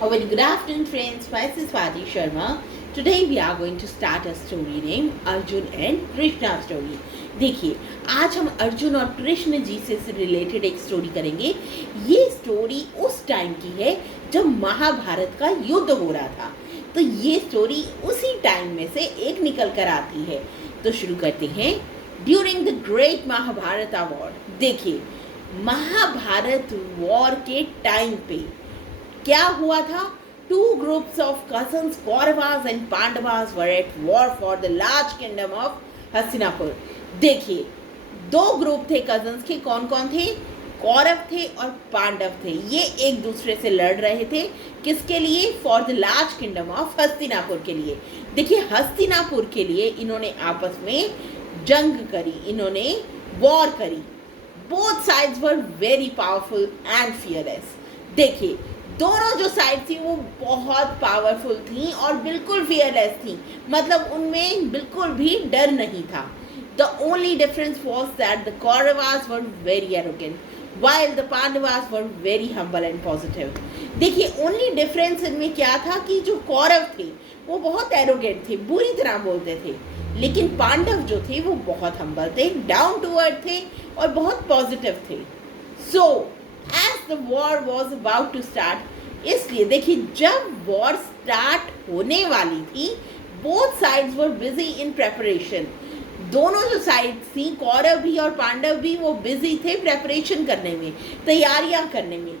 A very good afternoon, friends. Myself is Swati Sharma. Today we are going to start a story named Arjun and Krishna story. देखिए, आज हम अर्जुन और कृष्ण जी से related एक story करेंगे. ये स्टोरी उस टाइम की है जब महाभारत का युद्ध हो रहा था. तो ये स्टोरी उसी टाइम में से एक निकल कर आती है. तो शुरू करते हैं. During the great Mahabharat war. देखिए, महाभारत वॉर के टाइम पे क्या हुआ था? Two groups of cousins, Kauravas and Pandavas, were at war for the large kingdom of Hastinapur. देखिए, दो ग्रुप थे कजन्स के. कौन कौन थे? कौरव थे और पांडव थे. ये एक दूसरे से लड़ रहे थे. किसके लिए? For the large kingdom of Hastinapur के लिए. देखिए, हस्तिनापुर के लिए इन्होंने आपस में जंग करी, इन्होंने वॉर करी. Both sides were very powerful and fearless. देखिए, दोनों जो साइड थी वो बहुत पावरफुल थी और बिल्कुल फियरलेस थी. मतलब उनमें बिल्कुल भी डर नहीं था. The only difference was that the Kauravas were very arrogant while the Pandavas were very humble and positive. देखिए, ओनली डिफरेंस इनमें क्या था कि जो कौरव थे वो बहुत एरोगेंट थे, बुरी तरह बोलते थे. लेकिन पांडव जो थे वो बहुत हम्बल थे, डाउन टू अर्थ थे और बहुत पॉजिटिव थे. So as the war was about to start, इसलिए देखिए, जब वॉर स्टार्ट होने वाली थी, both sides were busy in preparation. दोनों जो साइड थी, कौरव भी और पांडव भी, वो बिजी थे प्रेपरेशन करने में, तैयारियां करने में,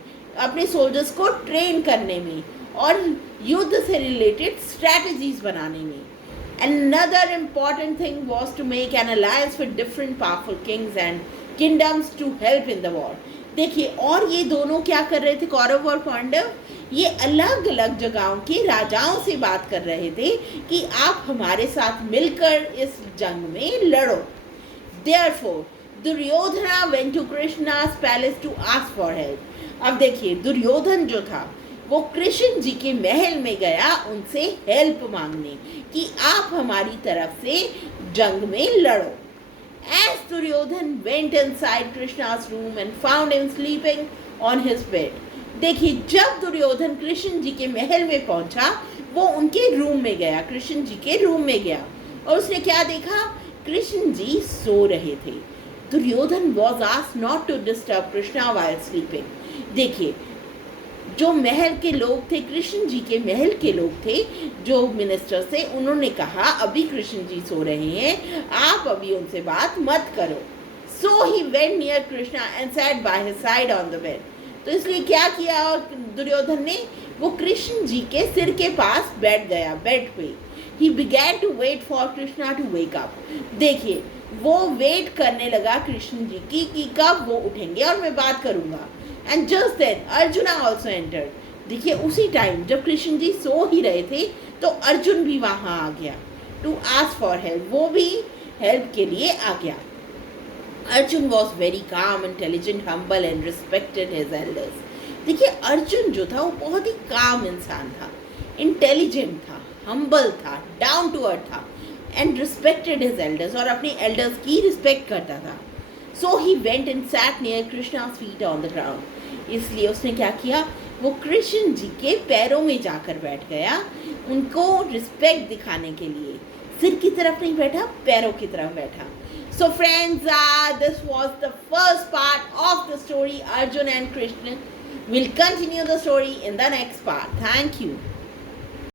अपने सोल्जर्स को ट्रेन करने में और युद्ध से रिलेटेड स्ट्रैटेजीज बनाने में. Another important thing was to make an alliance with different powerful kings and kingdoms to help in the war. देखिए, और ये दोनों क्या कर रहे थे? कौरव और पांडव ये अलग अलग जगहों के राजाओं से बात कर रहे थे कि आप हमारे साथ मिलकर इस जंग में लड़ो. Therefore, Duryodhana went to Krishna's palace to ask for help. अब देखिए, दुर्योधन जो था वो कृष्ण जी के महल में गया उनसे हेल्प मांगने कि आप हमारी तरफ से जंग में लड़ो. As Duryodhan went inside Krishna's room and found him sleeping on his bed. देखिए, जब दुर्योधन कृष्ण जी के महल में पहुंचा, वो उनके रूम में गया, कृष्ण जी के रूम में गया और उसने क्या देखा? कृष्ण जी सो रहे थे. Duryodhan was asked not to disturb Krishna while sleeping. देखिए, जो महल के लोग थे, कृष्ण जी के महल के लोग थे, जो मिनिस्टर थे, उन्होंने कहा अभी कृष्ण जी सो रहे हैं, आप अभी उनसे बात मत करो. So he went near Krishna and sat by his side on the bed. तो इसलिए क्या किया दुर्योधन ने? वो कृष्ण जी के सिर के पास बैठ गया, बेड पे. He began to wait for Krishna to wake up. देखिए, वो वेट करने लगा कृष्ण जी की कि कब वो उठेंगे और मैं बात करूंगा. And just then Arjuna also entered. देखिए, उसी टाइम जब कृष्ण जी सो ही रहे थे तो अर्जुन भी वहां आ गया to ask for help. वो भी हेल्प के लिए आ गया. Arjun was very calm, intelligent, humble and respected his elders. देखिए, अर्जुन जो था वो बहुत ही काम इंसान था, इंटेलिजेंट था, हम्बल था, डाउन टू अर्थ था एंड रिस्पेक्टेड हिज एल्डर्स, और अपने एल्डर्स की रिस्पेक्ट करता था. So he went and sat near Krishna's feet on the ground. इसलिए उसने क्या किया? वो कृष्ण जी के पैरों में जाकर बैठ गया, उनको रिस्पेक्ट दिखाने के लिए. सिर की तरफ नहीं बैठा, पैरों की तरफ बैठा. So friends, this was the first part of the story Arjun and Krishna. We'll continue the story in the next part. Thank you.